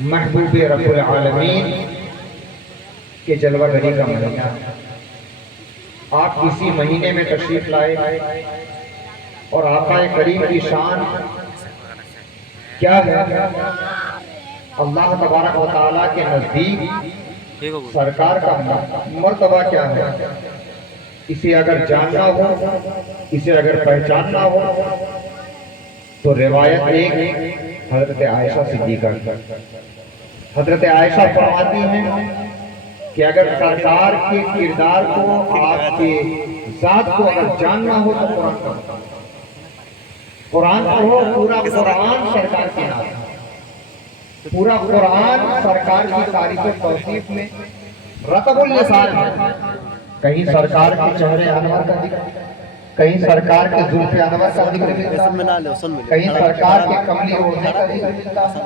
محبوب رب العالمین کے جلوہ گری کا مہینہ، آپ اسی مہینے میں تشریف لائے اور آقا کریم کی شان کیا ہے؟ اللہ تبارک و تعالیٰ کے نزدیک سرکار کا مرتبہ کیا ہے؟ اسے اگر جاننا ہو، اسے اگر پہچاننا ہو تو روایت ایک حضرت عائشہ صدیقہ کی۔ حضرت عائشہ فرماتی ہیں کہ اگر سرکار کے کردار کو، آپ کے ذات کو اگر جاننا ہو تو قرآن پڑھو، قرآن پڑھو۔ پورا قرآن سرکار کے نام ہے، پورا قرآن سرکار کی تعریف و توصیف میں رطب اللسان ہے۔ کہیں سرکار کے چہرے انور کا ذکر، کہیں سرکار کے زلف انور کا ذکر ملتا ہے، کہیں سرکار کے کملی روزے کا ذکر ملتا ہے،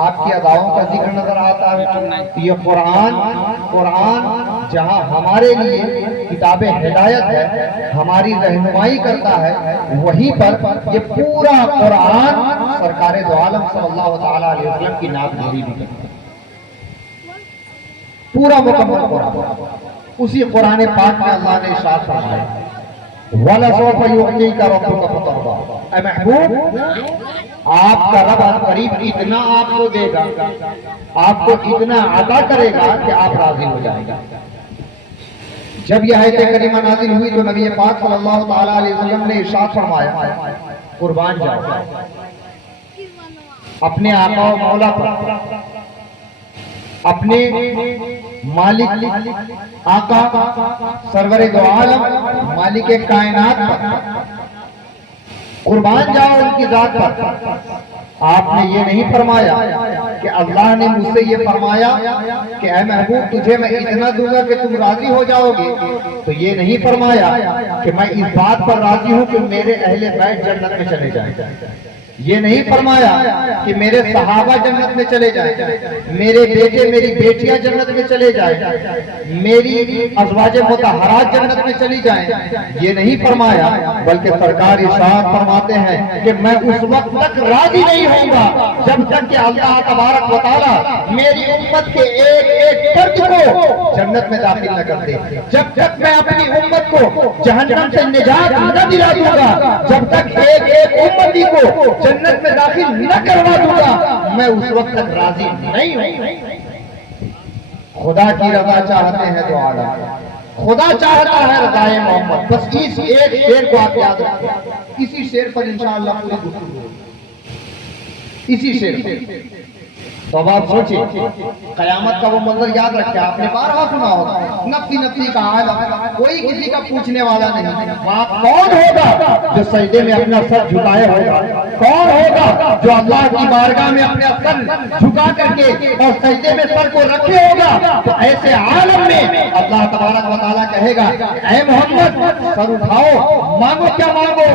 آپ کی اداؤں کا ذکر نظر آتا ہے۔ یہ قرآن جہاں ہمارے لیے کتاب ہدایت ہے، ہماری رہنمائی کرتا ہے، وہیں پر یہ پورا قرآن سرکار دو عالم صلی اللہ تعالیٰ علیہ وسلم کی نعت گوئی بھی کرتا ہے۔ پورا مکمل قرآن، اسی قرآن پاک میں اللہ نے ارشاد فرمایا وَلَسَوْفَ يُعْطِيكَ رَبُّكَ فَتَرْضَىٰ، اے محبوب آپ کا رب قریب اتنا آپ کو دے گا، آپ کو اتنا عطا کرے گا کہ آپ راضی ہو جائیں گا۔ جب یہ آیت کریمہ نازل ہوئی تو نبی پاک صلی اللہ تعالیٰ علیہ وسلم نے ارشاد فرمایا قربان جاؤ اپنے آقا و مولا پر، اپنے مالک آقا سرور دو عالم مالک کائنات پر قربان جاؤ، ان کی ذات پر۔ آپ نے یہ نہیں فرمایا کہ اللہ نے مجھ سے یہ فرمایا کہ اے محبوب تجھے میں اتنا دوں گا کہ تم راضی ہو جاؤ گے، تو یہ نہیں فرمایا کہ میں اس بات پر راضی ہوں کہ میرے اہل بیت جنت میں چلے جائیں، یہ نہیں فرمایا کہ میرے صحابہ جنت میں چلے جائیں، میرے بیٹے میری بیٹیاں جنت میں چلے جائیں، میری ازواج مطہرات جنت میں چلی جائیں، یہ نہیں فرمایا، بلکہ سرکار ارشاد فرماتے ہیں کہ میں اس وقت تک راضی نہیں ہوں گا جب تک کہ اللہ تبارک و تعالیٰ میری امت کے ایک ایک فرد کو جنت میں داخل نہ کر دے، جب تک میں اپنی امت کو جہنم سے نجات نہ دلا دوں گا، جب تک ایک ایک امتی کو جنت میں داخل نہ کروا دوں گا، میں اس وقت تک راضی نہیں ہوں۔ خدا کی رضا چاہتے ہیں دو عالم، خدا چاہتا ہے رضائے محمد۔ بس اس ایک شعر کو آپ یاد رکھیں، اسی شعر پر انشاءاللہ پوری گفتگو ہوگی، اسی شعر پر۔ تو اب آپ سوچیں قیامت کا وہ منظر یاد رکھیں، آپ نے بارہا سنا ہوگا، نفسی نفسی کا عالم، کوئی کسی کا پوچھنے والا نہیں۔ وہاں کون ہوگا جو سجدے میں اپنا سر جھکائے ہوگا؟ کون ہوگا جو اللہ کی بارگاہ میں اپنا سر جھکا کر کے اور سجدے میں سر کو رکھے ہوگا؟ تو ایسے عالم میں اللہ تبارک و تعالیٰ کہے گا اے محمد سر اٹھاؤ، مانگو کیا مانگتے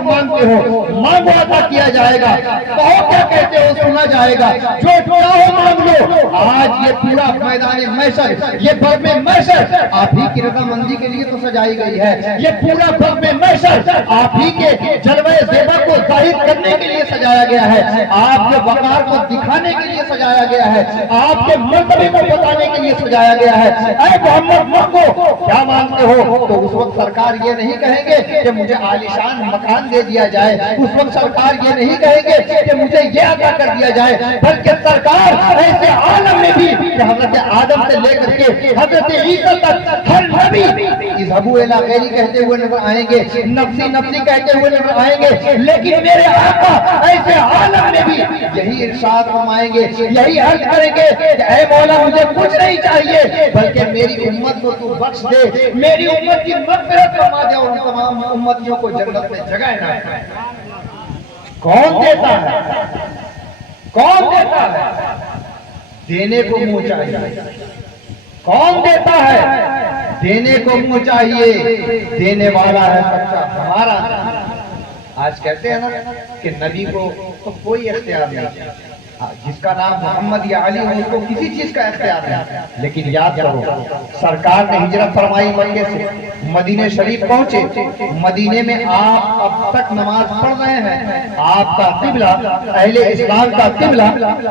ہو، مانگو عطا کیا جائے گا، کہو کیا کہتے ہو سنا جائے گا، جو چاہو مانگ لو۔ آج یہ پورا میدان محشر، یہ برم محشر آپ ہی کی رضامندی کے لیے تو سجائی گئی ہے، یہ پورا برم محشر آپ ہی کے جلوہ زیبا کو ظاہر کرنے کے لیے سجایا گیا ہے، آپ کے وقار کو دکھانے کے لیے سجایا گیا ہے، آپ کے مرتبے کو بتانے کے لیے سجایا گیا ہے۔ اے محمد مانگو کیا مانگتے ہو؟ تو اس وقت سرکار یہ نہیں کہیں گے کہ مجھے عالیشان مکان دے دیا جائے، اس وقت سرکار یہ نہیں کہیں گے کہ مجھے یہ عطا کر دیا جائے، بلکہ سرکار ایسے عالم میں بھی کہ حضرت آدم سے لے کر کے حضرت عیسیٰ تک ہر نبی اذهبوا الی غیری کہتے ہوئے نظر آئیں گے، نفسی نفسی کہتے ہوئے نظر آئیں گے، لیکن میرے آقا ایسے عالم میں بھی یہی ارشاد فرمائیں گے، یہی عرض کریں گے کہ اے مولا مجھے کچھ نہیں چاہیے بلکہ میری امت کو تو بخش دے، میری امت کی مغفرت فرما دے اور ان تمام امتیوں کو جنت میں جگہ عنایت فرما۔ کون دیتا ہے؟ کون دیتا ہے؟ دینے کو منہ چاہیے۔ کون دیتا ہے؟ دینے کو منہ چاہیے، دینے والا ہے سچا ہمارا۔ آج کہتے ہیں نا کہ نبی کو تو کوئی اختیار نہیں، جس کا نام محمد یا علی ہو اس کو کسی چیز کا اختیار نہیں، لیکن یاد کرو سرکار نے ہجرت فرمائی مکے سے، مدینہ شریف پہنچے، مدینے میں آپ اب تک نماز پڑھ رہے ہیں، آپ کا قبلہ، اہل اسلام کا قبلہ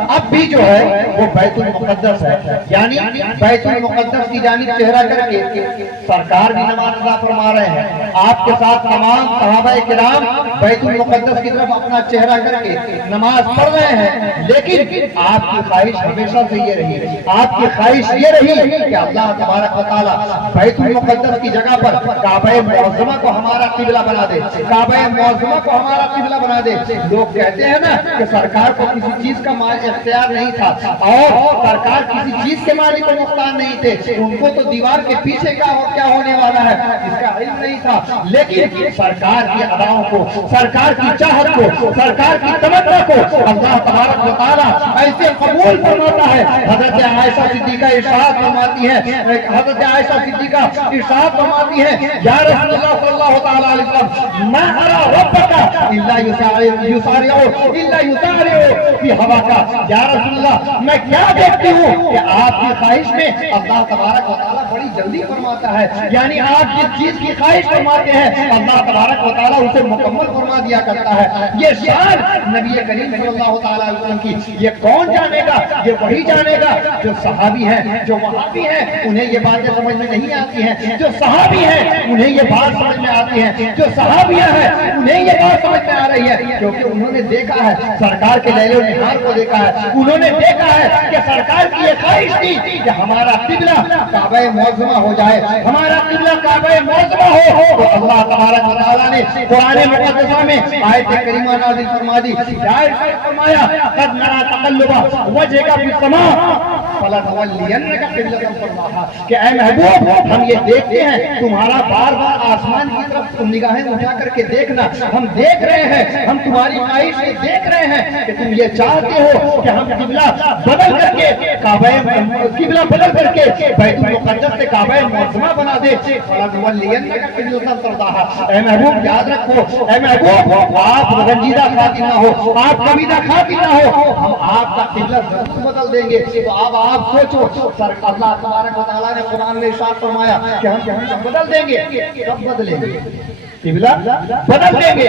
اب بھی جو ہے وہ بیت المقدس ہے، یعنی بیت المقدس کی جانب چہرہ کر کے سرکار بھی نماز ادا فرما رہے ہیں، آپ کے ساتھ تمام صحابہ کرام بیت المقدس کی طرف اپنا چہرہ کر کے نماز پڑھ رہے ہیں، لیکن آپ کی خواہش ہمیشہ سے یہ رہی، آپ کی خواہش یہ رہی کہ اللہ تبارک و تعالیٰ بیت المقدس کی جگہ پر کعبہ معظمہ کو ہمارا قبلہ بنا دے، کعبہ معظمہ کو ہمارا قبلہ بنا دے۔ لوگ کہتے ہیں نا کہ سرکار کو کسی چیز کا اختیار نہیں تھا اور سرکار کسی چیز کے مالک و مختار نہیں تھے، ان کو تو دیوار کے پیچھے کیا ہونے والا ہے اس کا علم نہیں تھا، لیکن سرکار کی اداؤں کو، سرکار کی چاہت کو، سرکار کی تمنا کو اللہ تبارک و تعالیٰ ایسے قبول فرماتا ہے۔ حضرت عائشہ صدیقہ ارشاد فرماتی ہے، حضرت عائشہ صدیقہ ارشاد فرماتی ہے، یا رسول اللہ صلی اللہ تعالیٰ علیہ وسلم ما ارى ربك الا يسارع في هواك، یا رسول اللہ میں کیا دیکھتی ہوں کہ آپ کی خواہش میں اللہ تبارک و تعالیٰ بڑی جلدی فرماتا ہے، یعنی آپ جس چیز کی خواہش فرماتے ہیں اللہ تبارک و تعالیٰ اسے مکمل فرما دیا کرتا ہے۔ یہ شان نبی کریم صلی اللہ تعالیٰ علیہ وسلم کی یہ کون جانے گا؟ یہ وہی جانے گا جو صحابی ہیں، جو وہابی ہیں انہیں یہ باتیں سمجھ میں نہیں آتی ہیں، جو صحابی ہیں انہیں یہ بات سمجھ میں آتی ہے، جو صحابیہ ہیں انہیں یہ بات سمجھ میں آ رہی ہے، کیونکہ انہوں نے دیکھا ہے سرکار کے لیل و نہار کو دیکھا ہے، انہوں نے دیکھا ہے کہ سرکار کی یہ خواہش تھی کہ ہمارا قبلہ کعبہ معظمہ ہو جائے، ہمارا قبلہ کعبہ معظمہ ہو، تو اللہ تبارک و تعالیٰ نے قرآن مقدسہ میں آیت کریمہ نازل فرما دی، فرمایا قد نرى تقلب وجهك في السماء فلنولينك قبلة ترضاها، کہ اے محبوب ہم یہ دیکھتے ہیں تمہارا بار بار آسمان کی طرف تم نگاہیں اٹھا کر کے دیکھنا، ہم دیکھ رہے ہیں، ہم تمہاری خواہش سے دیکھ رہے ہیں کہ تم یہ چاہتے ہو کہ ہم قبلہ بدل کر کے قبلہ بدل کر کے بیت المقدس سے کعبہ معظمہ بنا دے، فلنولينك قبلة ترضاها۔ اے محبوب یاد رکھو، اے محبوب آپ رنجیدہ خاطر نہ ہو، آپ کبیدہ خاطر نہ ہو، ہم آپ کا قبلہ ضرور بدل دیں گے۔ تو اب آپ سوچو، اللہ تبارک و تعالیٰ نے قرآن میں ارشاد فرمایا کہ ہم بدل دیں گے، کب بدلیں گے؟ قبلہ بدل دیں گے،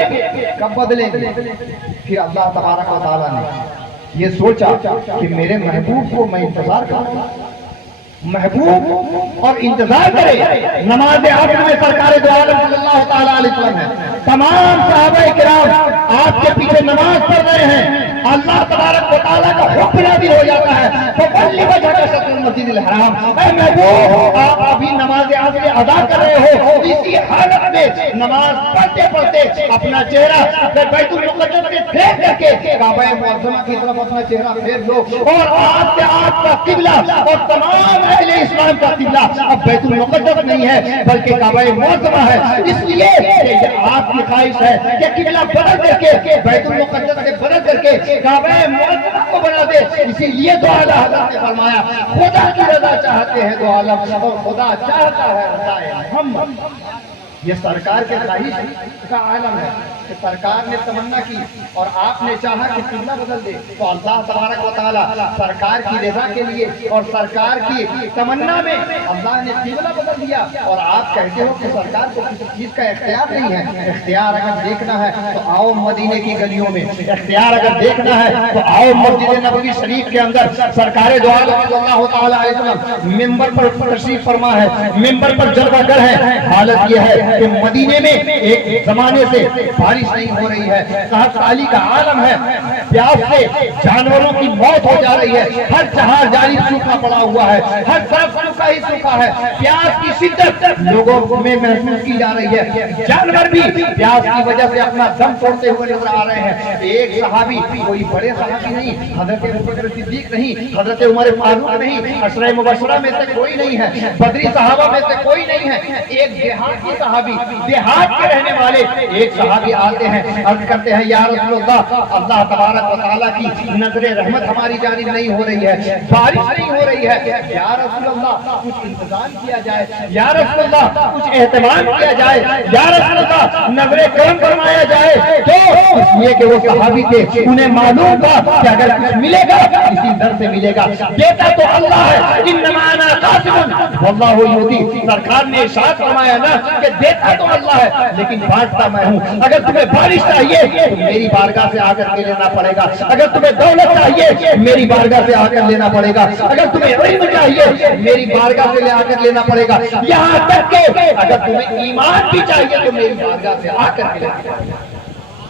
کب بدلیں گے؟ پھر اللہ تبارک و تعالیٰ نے یہ سوچا کہ میرے محبوب کو میں انتظار کروں، محبوب اور انتظار کرے، نماز عصر میں سرکار دو عالم صلی اللہ تعالیٰ علیہ وسلم ہے، تمام صحابہ کرام آپ کے پیچھے نماز پڑھ رہے ہیں، اللہ تبارک و تعالیٰ کا حکم نازل ہو جاتا ہے فَوَلِّ وَجْهَكَ شَطْرَ الْمَسْجِدِ الْحَرَامِ، اے محبوب آپ ابھی نماز عصر ادا کر رہے ہو، اسی حالت میں نماز پڑھتے پڑھتے اپنا چہرہ بیت المقدس میں پھیر کر کے کعبہ معظمہ کی طرف اپنا چہرہ پھیر لو، اور آج سے آپ کا قبلہ اور تمام اہل اسلام کا قبلہ اب بیت المقدس نہیں ہے بلکہ کعبہ معظمہ ہے، اس لیے کہ یہ آپ کی خواہش ہے کہ قبلہ بدل کر کے بیت المقدس سے بدل کر کے کعبہ معظمہ کو بنا دے، اسی لیے دو عالم حضرت نے فرمایا خدا کی رضا چاہتے ہیں دو عالم اور خدا چاہتا ہے رضا محمد۔ یہ سرکار کے خواہش کا عالم ہے کہ سرکار نے تمنا کی اور آپ نے چاہا کہ قبلہ بدل دے، تو اللہ تبارک و تعالیٰ سرکار کی رضا کے لیے اور سرکار کی تمنا میں اللہ نے قبلہ بدل دیا، اور آپ کہتے ہو کہ سرکار کو کسی چیز کا اختیار نہیں ہے۔ اختیار اگر دیکھنا ہے تو آؤ مدینے کی گلیوں میں، اختیار اگر دیکھنا ہے تو آؤ مسجد نبوی شریف کے اندر، سرکار دو عالم صلی اللہ تعالیٰ علیہ وسلم ممبر پر تشریف فرما ہے، ممبر پر جلوہ گر ہے، حالت یہ ہے کہ مدینے میں ایک زمانے سے بارش نہیں ہو رہی ہے، قحط عالی کا عالم ہے، پیاس سے جانوروں کی موت ہو جا رہی ہے، ہر چہار جانب سوکھا پڑا ہوا ہے، ہر طرف سوکھا ہی سوکھا ہے، پیاس کی شدت لوگوں میں محسوس کی جا رہی ہے، جانور بھی پیاس کی وجہ سے اپنا دم توڑتے ہوئے نظر آ رہے ہیں۔ ایک صحابی، کوئی بڑے صحابی نہیں، حضرت ابوبکر صدیق نہیں، حضرت عمر فاروق نہیں، عشرہ مبشرہ میں سے کوئی نہیں ہے، بدری صحابہ میں سے کوئی نہیں ہے، ایک دیہات کی صحابی، دیہات کے رہنے والے ایک صحابی آتے ہیں عرض کرتے ہیں یا رسول اللہ اللہ تبارک و تعالیٰ کی نظر رحمت ہماری جانب نہیں ہو رہی ہے، بارش نہیں ہو رہی ہے، یا رسول اللہ کچھ انتظام کیا جائے، یا رسول اللہ کچھ اہتمام کیا جائے، یا رسول اللہ نظر کرم فرمایا جائے۔ تو اس لیے کہ وہ صحابی تھے، انہیں معلوم تھا کہ اگر کچھ ملے گا اسی در سے ملے گا، دیتا تو اللہ ہے، انما انا قاسم واللہ یؤتی۔ سرکار نے ارشاد فرمایا نا کہ دیتا تو اللہ ہے لیکن بانٹتا میں ہوں۔ اگر تمہیں بارش چاہیے تو میری بارگاہ سے آ کر کے لینا پڑے گا، اگر تمہیں دولت چاہیے میری بارگاہ سے آ کر لینا پڑے گا، اگر تمہیں علم چاہیے میری بارگاہ سے آ کر لینا پڑے گا، یہاں تک کہ اگر تمہیں ایمان بھی چاہیے تو میری بارگاہ سے آ کر کے لینا پڑے گا۔